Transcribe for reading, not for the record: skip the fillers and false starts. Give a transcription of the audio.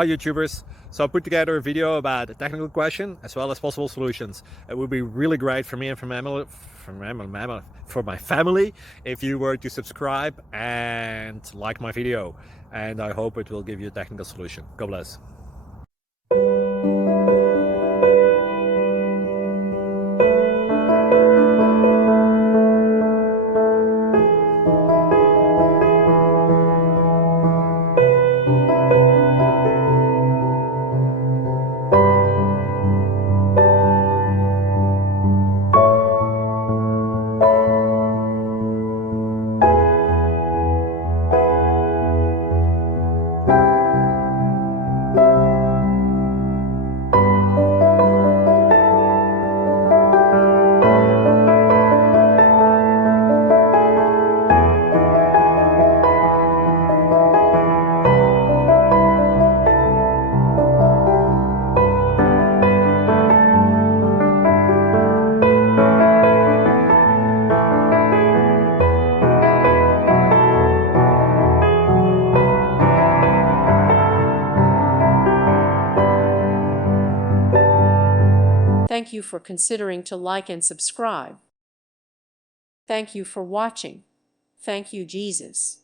Hi YouTubers! So I put together a video about a technical question as well as possible solutions. It would be really great for me and for my family if you were to subscribe and like my video, and I hope it will give you a technical solution. God bless. Thank you for considering to like and subscribe. Thank you for watching. Thank you, Jesus.